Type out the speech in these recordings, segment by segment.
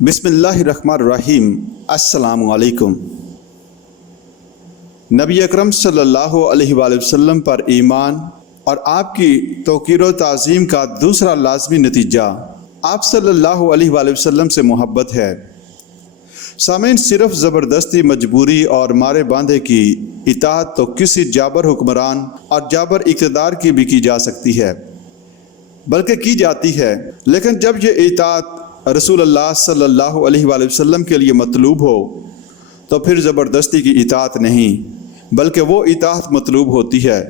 بسم اللہ الرحمن الرحیم۔ السلام علیکم۔ نبی اکرم صلی اللہ علیہ وآلہ وسلم پر ایمان اور آپ کی توقیر و تعظیم کا دوسرا لازمی نتیجہ آپ صلی اللہ علیہ وآلہ وسلم سے محبت ہے۔ سامعین، صرف زبردستی، مجبوری اور مارے باندھے کی اطاعت تو کسی جابر حکمران اور جابر اقتدار کی بھی کی جا سکتی ہے، بلکہ کی جاتی ہے، لیکن جب یہ اطاعت رسول اللہ صلی اللہ علیہ وآلہ وسلم کے لیے مطلوب ہو تو پھر زبردستی کی اطاعت نہیں، بلکہ وہ اطاعت مطلوب ہوتی ہے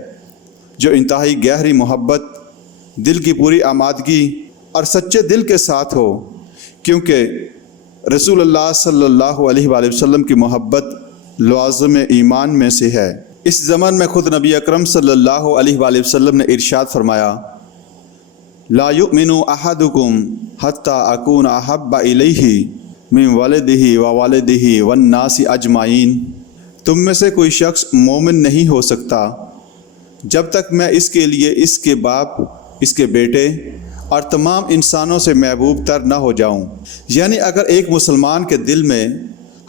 جو انتہائی گہری محبت، دل کی پوری آمادگی اور سچے دل کے ساتھ ہو، کیونکہ رسول اللہ صلی اللہ علیہ وآلہ وسلم کی محبت لوازم ایمان میں سے ہے۔ اس زمن میں خود نبی اکرم صلی اللہ علیہ وآلہ وسلم نے ارشاد فرمایا، لا یؤمن احدکم حتی اکون احب الیہ من ولدہ ووالدہ والناس اجمعین۔ تم میں سے کوئی شخص مومن نہیں ہو سکتا جب تک میں اس کے لیے اس کے باپ، اس کے بیٹے اور تمام انسانوں سے محبوب تر نہ ہو جاؤں۔ یعنی اگر ایک مسلمان کے دل میں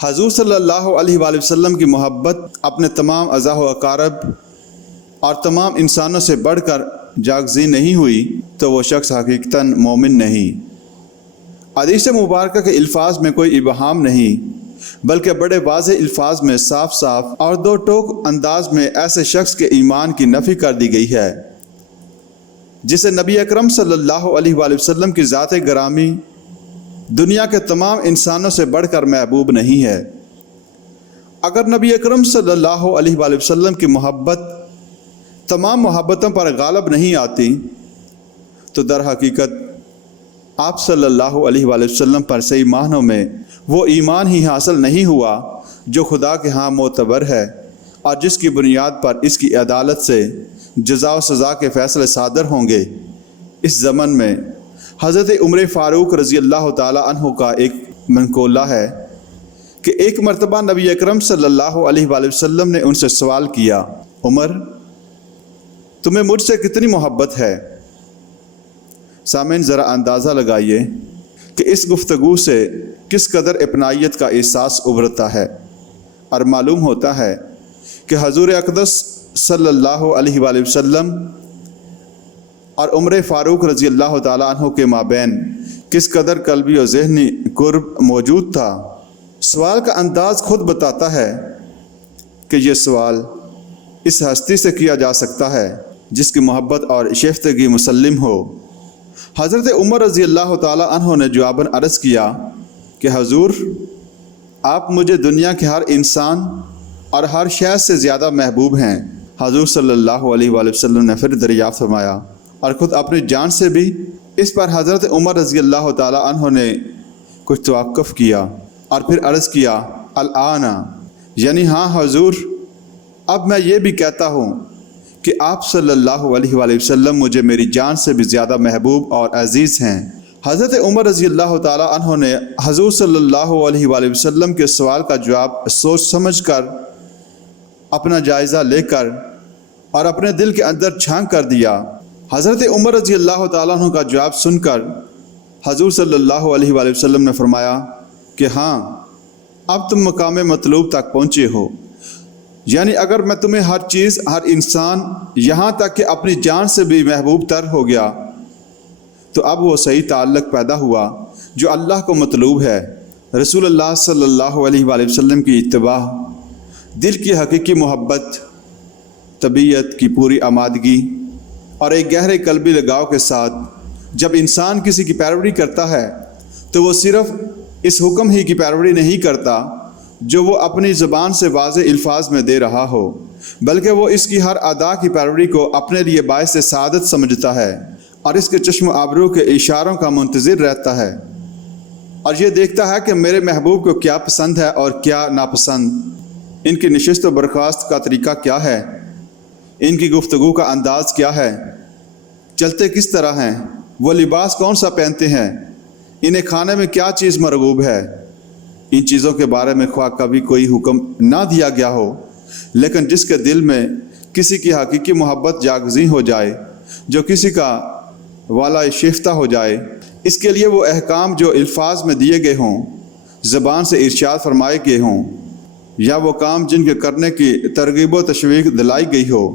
حضور صلی اللہ علیہ وآلہ وسلم کی محبت اپنے تمام اعضاء و اقارب اور تمام انسانوں سے بڑھ کر جاگزی نہیں ہوئی تو وہ شخص حقیقتاً مومن نہیں۔ حدیث مبارکہ کے الفاظ میں کوئی ابہام نہیں، بلکہ بڑے واضح الفاظ میں صاف صاف اور دو ٹوک انداز میں ایسے شخص کے ایمان کی نفی کر دی گئی ہے جسے نبی اکرم صلی اللہ علیہ وآلہ وسلم کی ذات گرامی دنیا کے تمام انسانوں سے بڑھ کر محبوب نہیں ہے۔ اگر نبی اکرم صلی اللہ علیہ وآلہ وسلم کی محبت تمام محبتوں پر غالب نہیں آتی تو در حقیقت آپ صلی اللہ علیہ وآلہ وسلم پر صحیح معنوں میں وہ ایمان ہی حاصل نہیں ہوا جو خدا کے ہاں معتبر ہے اور جس کی بنیاد پر اس کی عدالت سے جزا و سزا کے فیصلے صادر ہوں گے۔ اس زمن میں حضرت عمر فاروق رضی اللہ تعالی عنہ کا ایک منقولہ ہے کہ ایک مرتبہ نبی اکرم صلی اللہ علیہ وآلہ وسلم نے ان سے سوال کیا، عمر، تمہیں مجھ سے کتنی محبت ہے؟ سامعین، ذرا اندازہ لگائیے کہ اس گفتگو سے کس قدر اپنائیت کا احساس ابھرتا ہے، اور معلوم ہوتا ہے کہ حضور اقدس صلی اللہ علیہ وآلہ وسلم اور عمر فاروق رضی اللہ تعالیٰ عنہ کے مابین کس قدر قلبی و ذہنی قرب موجود تھا۔ سوال کا انداز خود بتاتا ہے کہ یہ سوال اس ہستی سے کیا جا سکتا ہے جس کی محبت اور شیفتگی مسلم ہو۔ حضرت عمر رضی اللہ تعالیٰ عنہ نے جواباً عرض کیا کہ حضور، آپ مجھے دنیا کے ہر انسان اور ہر شے سے زیادہ محبوب ہیں۔ حضور صلی اللہ علیہ وآلہ وسلم نے پھر دریافت فرمایا اور خود اپنی جان سے بھی۔ اس پر حضرت عمر رضی اللہ تعالیٰ عنہ نے کچھ توقف کیا اور پھر عرض کیا، الآن، یعنی ہاں حضور، اب میں یہ بھی کہتا ہوں کہ آپ صلی اللہ علیہ وآلہ وسلم مجھے میری جان سے بھی زیادہ محبوب اور عزیز ہیں۔ حضرت عمر رضی اللہ تعالیٰ عنہ نے حضور صلی اللہ علیہ وآلہ وسلم کے سوال کا جواب سوچ سمجھ کر، اپنا جائزہ لے کر اور اپنے دل کے اندر جھانک کر دیا۔ حضرت عمر رضی اللہ تعالیٰ عنہ کا جواب سن کر حضور صلی اللہ علیہ وآلہ وسلم نے فرمایا کہ ہاں، اب تم مقام مطلوب تک پہنچے ہو، یعنی اگر میں تمہیں ہر چیز، ہر انسان، یہاں تک کہ اپنی جان سے بھی محبوب تر ہو گیا تو اب وہ صحیح تعلق پیدا ہوا جو اللہ کو مطلوب ہے۔ رسول اللہ صلی اللہ علیہ وآلہ وسلم کی اتباع، دل کی حقیقی محبت، طبیعت کی پوری آمادگی اور ایک گہرے قلبی لگاؤ کے ساتھ جب انسان کسی کی پیروی کرتا ہے تو وہ صرف اس حکم ہی کی پیروی نہیں کرتا جو وہ اپنی زبان سے واضح الفاظ میں دے رہا ہو، بلکہ وہ اس کی ہر ادا کی پیروی کو اپنے لیے باعث سعادت سمجھتا ہے اور اس کے چشم آبرو کے اشاروں کا منتظر رہتا ہے، اور یہ دیکھتا ہے کہ میرے محبوب کو کیا پسند ہے اور کیا ناپسند، ان کی نشست و برخاست کا طریقہ کیا ہے، ان کی گفتگو کا انداز کیا ہے، چلتے کس طرح ہیں، وہ لباس کون سا پہنتے ہیں، انہیں کھانے میں کیا چیز مرغوب ہے۔ ان چیزوں کے بارے میں خواہ کبھی کوئی حکم نہ دیا گیا ہو، لیکن جس کے دل میں کسی کی حقیقی محبت جاگزی ہو جائے، جو کسی کا والا شیفتہ ہو جائے، اس کے لیے وہ احکام جو الفاظ میں دیے گئے ہوں، زبان سے ارشاد فرمائے گئے ہوں، یا وہ کام جن کے کرنے کی ترغیب و تشویق دلائی گئی ہو،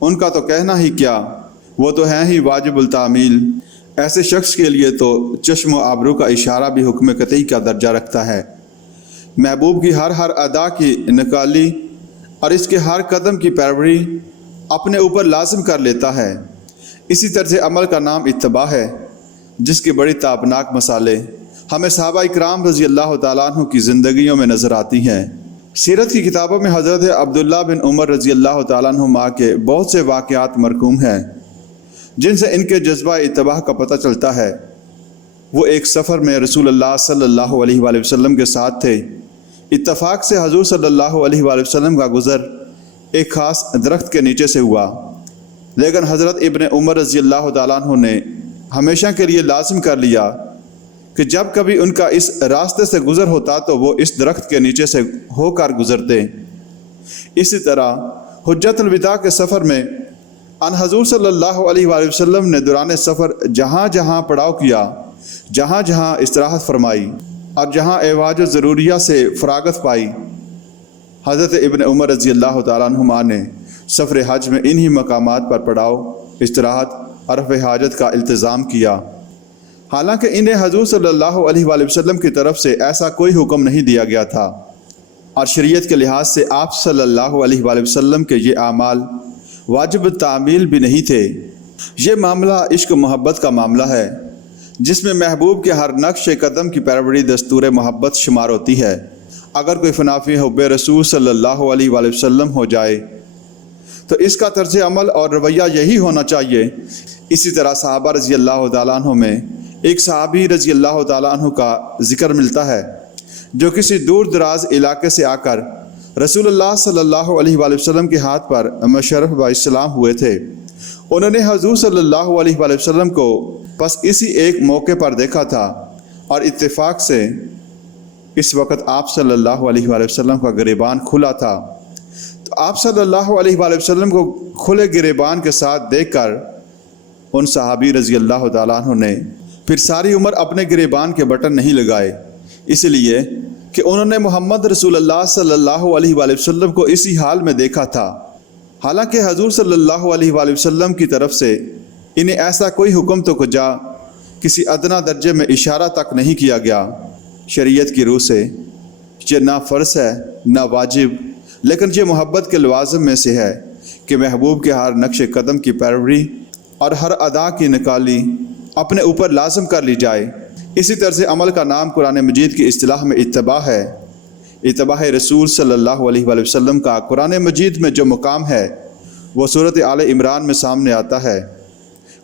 ان کا تو کہنا ہی کیا، وہ تو ہیں ہی واجب التعمیل۔ ایسے شخص کے لیے تو چشم و آبرو کا اشارہ بھی حکم قطعی کا درجہ رکھتا ہے۔ محبوب کی ہر ادا کی نکالی اور اس کے ہر قدم کی پیروی اپنے اوپر لازم کر لیتا ہے۔ اسی طرز عمل کا نام اتباع ہے، جس کی بڑی تابناک مثالیں ہمیں صحابہ اکرام رضی اللہ تعالیٰ عنہ کی زندگیوں میں نظر آتی ہیں۔ سیرت کی کتابوں میں حضرت عبداللہ بن عمر رضی اللہ تعالیٰ عنہما کے بہت سے واقعات مرقوم ہیں، جن سے ان کے جذبہ اتباع کا پتہ چلتا ہے۔ وہ ایک سفر میں رسول اللہ صلی اللہ علیہ وآلہ وسلم کے ساتھ تھے۔ اتفاق سے حضور صلی اللہ علیہ وآلہ وسلم کا گزر ایک خاص درخت کے نیچے سے ہوا، لیکن حضرت ابن عمر رضی اللہ تعالیٰ عنہ نے ہمیشہ کے لیے لازم کر لیا کہ جب کبھی ان کا اس راستے سے گزر ہوتا تو وہ اس درخت کے نیچے سے ہو کر گزرتے۔ اسی طرح حجت الوداع کے سفر میں ان حضور صلی اللہ علیہ وآلہ وسلم نے دوران سفر جہاں جہاں پڑاؤ کیا، جہاں جہاں استراحت فرمائی اور جہاں ایواج و ضروریہ سے فراغت پائی، حضرت ابن عمر رضی اللہ تعالیٰ عنہما نے سفر حج میں انہی مقامات پر پڑاؤ، استراحت اور رفع حاجت کا التزام کیا۔ حالانکہ انہیں حضور صلی اللہ علیہ وآلہ وسلم کی طرف سے ایسا کوئی حکم نہیں دیا گیا تھا، اور شریعت کے لحاظ سے آپ صلی اللہ علیہ وآلہ وسلم کے یہ اعمال واجب التعمیل بھی نہیں تھے۔ یہ معاملہ عشق و محبت کا معاملہ ہے، جس میں محبوب کے ہر نقش قدم کی پیروی دستور محبت شمار ہوتی ہے۔ اگر کوئی فنافی حب رسول صلی اللہ علیہ وآلہ وسلم ہو جائے تو اس کا طرز عمل اور رویہ یہی ہونا چاہیے۔ اسی طرح صحابہ رضی اللہ تعالیٰ عنہ میں ایک صحابی رضی اللہ تعالیٰ عنہ کا ذکر ملتا ہے، جو کسی دور دراز علاقے سے آ کر رسول اللہ صلی اللہ علیہ وآلہ وسلم کے ہاتھ پر مشرف با اسلام ہوئے تھے۔ انہوں نے حضور صلی اللہ علیہ وآلہ وسلم کو بس اسی ایک موقع پر دیکھا تھا، اور اتفاق سے اس وقت آپ صلی اللہ علیہ وآلہ وسلم کا گریبان کھلا تھا۔ تو آپ صلی اللہ علیہ وآلہ وسلم کو کھلے گریبان کے ساتھ دیکھ کر ان صحابی رضی اللہ تعالیٰ عنہ نے پھر ساری عمر اپنے گریبان کے بٹن نہیں لگائے، اس لیے کہ انہوں نے محمد رسول اللہ صلی اللہ علیہ وآلہ وسلم کو اسی حال میں دیکھا تھا۔ حالانکہ حضور صلی اللہ علیہ وآلہ وسلم کی طرف سے انہیں ایسا کوئی حکم تو کجا کسی ادنا درجے میں اشارہ تک نہیں کیا گیا۔ شریعت کی روح سے یہ نہ فرض ہے نہ واجب، لیکن یہ محبت کے لوازم میں سے ہے کہ محبوب کے ہر نقش قدم کی پیروی اور ہر ادا کی نکالی اپنے اوپر لازم کر لی جائے۔ اسی طرز عمل کا نام قرآن مجید کی اصطلاح میں اتباع ہے۔ اتباع رسول صلی اللہ علیہ وآلہ وسلم کا قرآن مجید میں جو مقام ہے وہ سورۃ آل عمران میں سامنے آتا ہے۔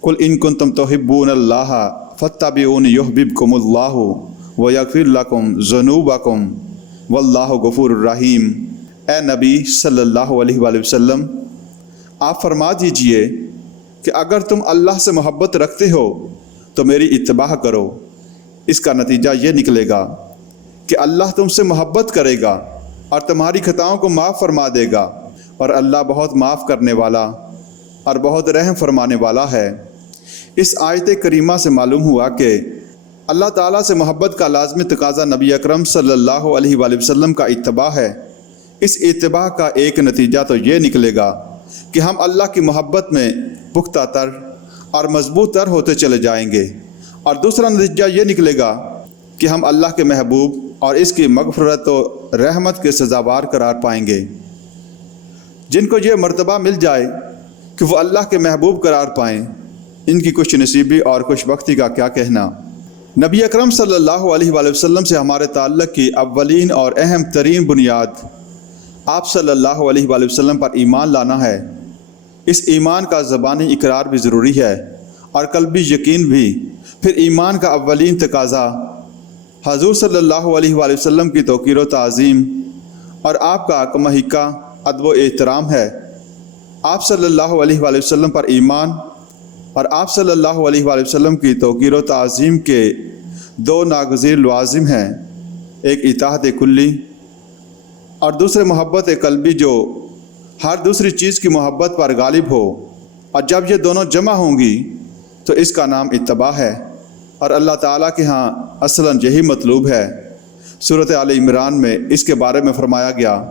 قل ان کنتم تحبون اللہ فاتبعونی یحببکم اللہ ویغفر لکم ذنوبکم واللہ غفور الرحیم۔ اے نبی صلی اللہ علیہ وآلہ وسلم، آپ فرما دیجئے کہ اگر تم اللہ سے محبت رکھتے ہو تو میری اتباع کرو۔ اس کا نتیجہ یہ نکلے گا کہ اللہ تم سے محبت کرے گا اور تمہاری خطاؤں کو معاف فرما دے گا، اور اللہ بہت معاف کرنے والا اور بہت رحم فرمانے والا ہے۔ اس آیت کریمہ سے معلوم ہوا کہ اللہ تعالیٰ سے محبت کا لازمی تقاضا نبی اکرم صلی اللہ علیہ وآلہ وسلم کا اتباع ہے۔ اس اتباع کا ایک نتیجہ تو یہ نکلے گا کہ ہم اللہ کی محبت میں پختہ تر اور مضبوط تر ہوتے چلے جائیں گے، اور دوسرا نتیجہ یہ نکلے گا کہ ہم اللہ کے محبوب اور اس کی مغفرت و رحمت کے سزاوار قرار پائیں گے۔ جن کو یہ مرتبہ مل جائے کہ وہ اللہ کے محبوب قرار پائیں، ان کی خوش نصیبی اور خوش بختی کا کیا کہنا۔ نبی اکرم صلی اللہ علیہ وآلہ وسلم سے ہمارے تعلق کی اولین اور اہم ترین بنیاد آپ صلی اللہ علیہ وآلہ وسلم پر ایمان لانا ہے۔ اس ایمان کا زبانی اقرار بھی ضروری ہے اور قلبی یقین بھی۔ پھر ایمان کا اولین تقاضا حضور صلی اللہ علیہ وآلہ وسلم کی توقیر و تعظیم اور آپ کا کمحقہ ادب و احترام ہے۔ آپ صلی اللہ علیہ وآلہ وسلم پر ایمان اور آپ صلی اللہ علیہ وآلہ وسلم کی توقیر و تعظیم کے دو ناگزیر لوازم ہیں، ایک اطاعت کلی اور دوسرے محبت قلبی جو ہر دوسری چیز کی محبت پر غالب ہو، اور جب یہ دونوں جمع ہوں گی تو اس کا نام اتباع ہے۔ اور اللہ تعالیٰ کے ہاں اصلاً یہی مطلوب ہے۔ سورۃ آل عمران میں اس کے بارے میں فرمایا گیا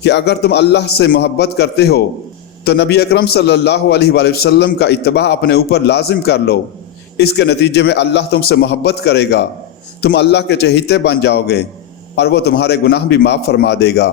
کہ اگر تم اللہ سے محبت کرتے ہو تو نبی اکرم صلی اللہ علیہ وآلہ وسلم کا اتباع اپنے اوپر لازم کر لو، اس کے نتیجے میں اللہ تم سے محبت کرے گا، تم اللہ کے چہیتے بن جاؤ گے اور وہ تمہارے گناہ بھی معاف فرما دے گا۔